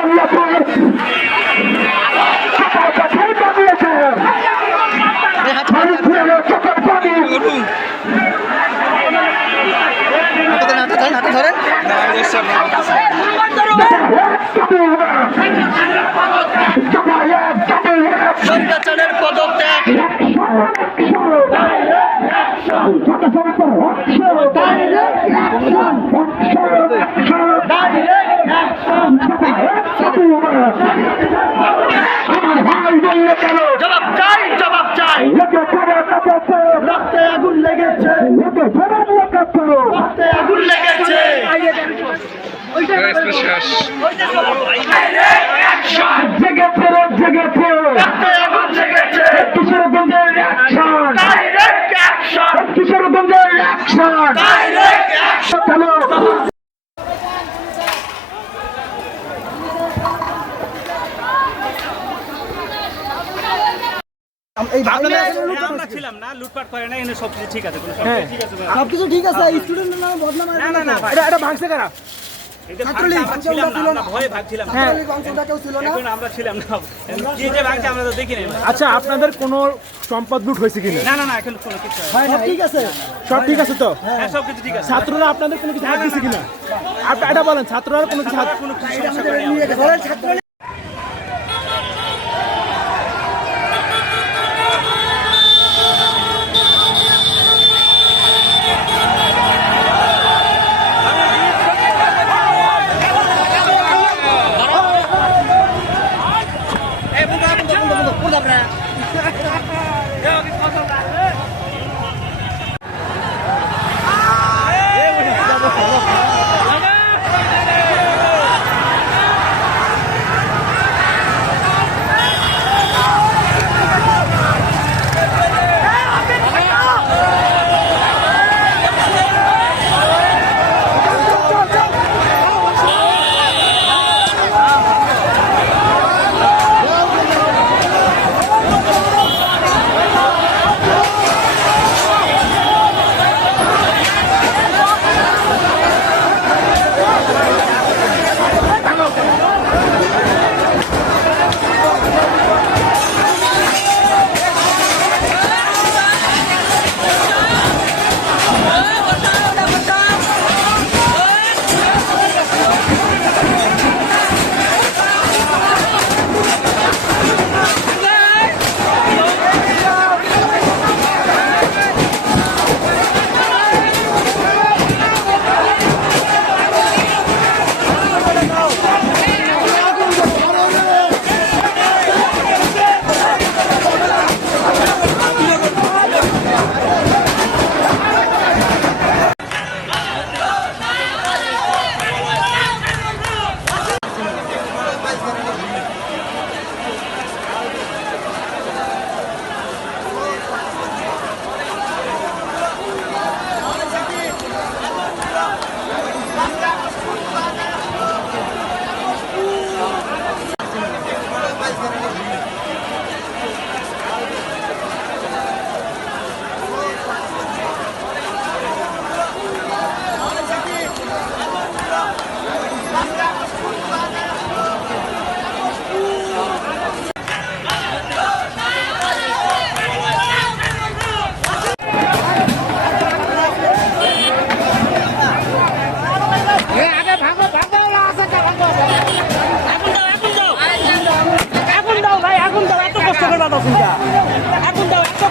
বাংলাপুর সকাল কথাই দাঁড়িয়েছে মানুষের চোখের পানি হাতে ধরেন সরকারের পদত্যাগ আমার ভাই বললে কেন জবাব চাই জবাব চাই। লোকে করে কাটাচ্ছে রক্তে আগুন লেগেছে। লোকে লোকে করো রক্তে আগুন লেগেছে। জেগেছে রে জেগেছে রক্তে আগুন লেগেছে কিশোরগঞ্জের action direct action action direct action আমরা ছিলাম না লুটপাট করে না এনে সবকিছু ঠিক আছে কোনো ঠিক আছে সবকিছু ঠিক আছে স্টুডেন্ট নাম বদনাম না এটা এটা ভাঙছে কারা? আচ্ছা আপনাদের কোনো সম্পদ লুট হয়েছে কিনা? না না না এখন হয় ঠিক আছে। সব ঠিক আছে তো? হ্যাঁ সব কিছু ঠিক আছে। ছাত্ররা আপনাদের কোনো কিছু হাত দিছে কিনা? আপনি এটা বলেন ছাত্ররা কোনো কিছু হাত কোনো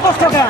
কিছু সমস্যা